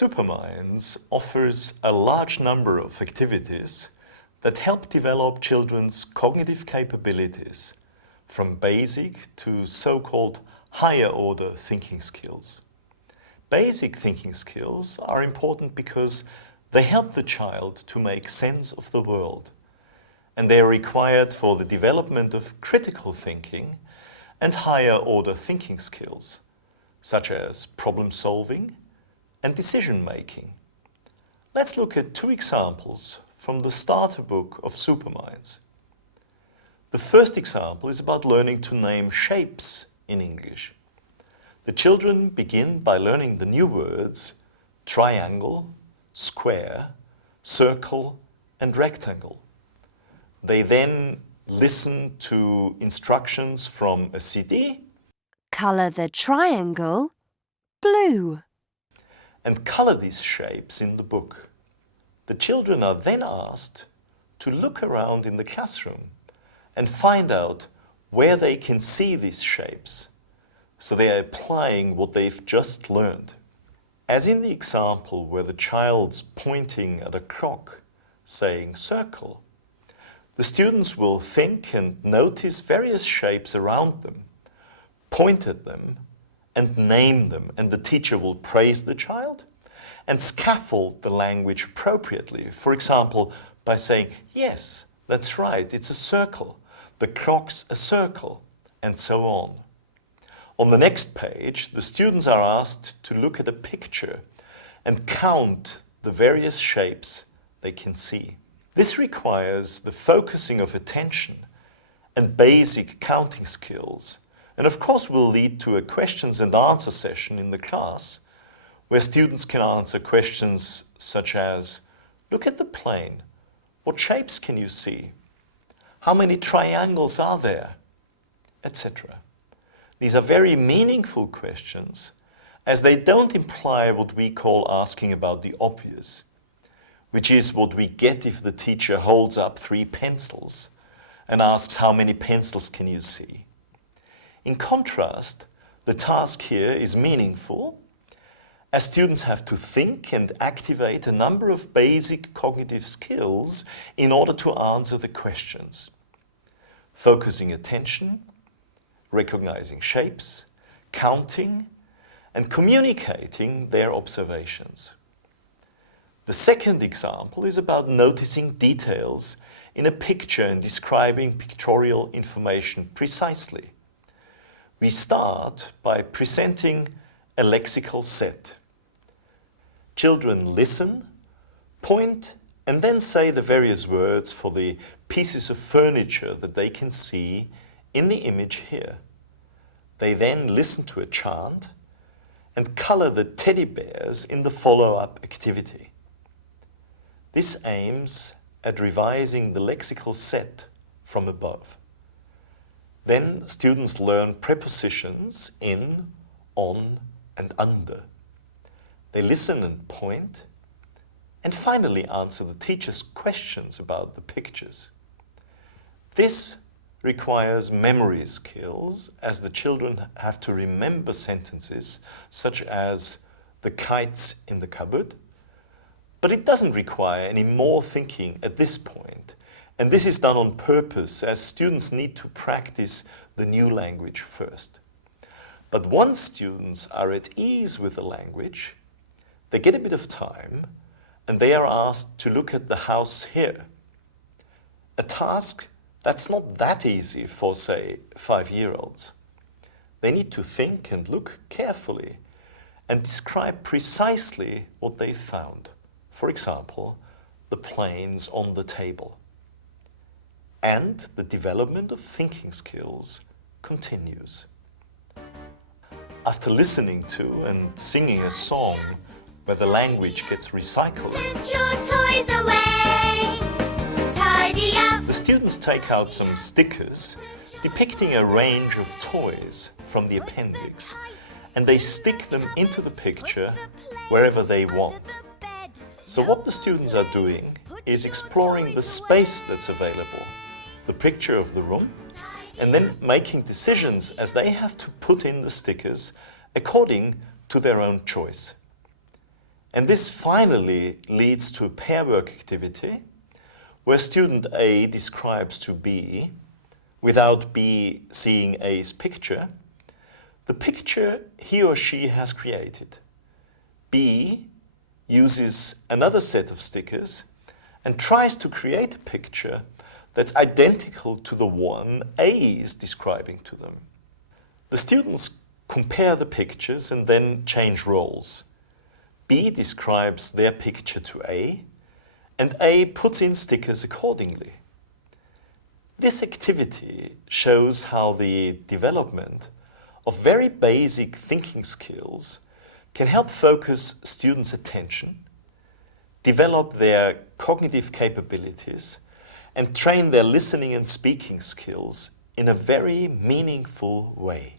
Superminds offers a large number of activities that help develop children's cognitive capabilities, from basic to so-called higher order thinking skills. Basic thinking skills are important because they help the child to make sense of the world, and they are required for the development of critical thinking and higher order thinking skills, such as problem solving and decision making. Let's look at two examples from the starter book of Superminds. The first example is about learning to name shapes in English. The children begin by learning the new words triangle, square, circle, and rectangle. They then listen to instructions from a CD. Colour the triangle blue. And color these shapes in the book. The children are then asked to look around in the classroom and find out where they can see these shapes, so they are applying what they've just learned. As in the example where the child's pointing at a clock saying circle, the students will think and notice various shapes around them, point at them and name them, and the teacher will praise the child and scaffold the language appropriately. For example, by saying, yes, that's right, it's a circle, the clock's a circle, and so on. On the next page, the students are asked to look at a picture and count the various shapes they can see. This requires the focusing of attention and basic counting skills, and of course will lead to a questions and answer session in the class where students can answer questions such as, look at the plane, what shapes can you see? How many triangles are there? Etc. These are very meaningful questions as they don't imply what we call asking about the obvious, which is what we get if the teacher holds up 3 pencils and asks how many pencils can you see. In contrast, the task here is meaningful as students have to think and activate a number of basic cognitive skills in order to answer the questions. Focusing attention, recognizing shapes, counting, and communicating their observations. The second example is about noticing details in a picture and describing pictorial information precisely. We start by presenting a lexical set. Children listen, point, and then say the various words for the pieces of furniture that they can see in the image here. They then listen to a chant and color the teddy bears in the follow-up activity. This aims at revising the lexical set from above. Then students learn prepositions in, on, and under. They listen and point, and finally answer the teacher's questions about the pictures. This requires memory skills, as the children have to remember sentences such as the kites in the cupboard, but it doesn't require any more thinking at this point, and this is done on purpose as students need to practice the new language first. But once students are at ease with the language, they get a bit of time and they are asked to look at the house here. A task that's not that easy for, say, 5-year-olds. They need to think and look carefully and describe precisely what they found. For example, the planes on the table. And the development of thinking skills continues. After listening to and singing a song where the language gets recycled, Put your toys away. Tidy up. the students take out some stickers depicting a range of toys from the appendix, and they stick them into the picture wherever they want. So what the students are doing is exploring the space that's available, the picture of the room, and then making decisions as they have to put in the stickers according to their own choice. And this finally leads to a pair work activity where student A describes to B, without B seeing A's picture, the picture he or she has created. B uses another set of stickers and tries to create a picture that's identical to the one A is describing to them. The students compare the pictures and then change roles. B describes their picture to A, and A puts in stickers accordingly. This activity shows how the development of very basic thinking skills can help focus students' attention, develop their cognitive capabilities, and train their listening and speaking skills in a very meaningful way.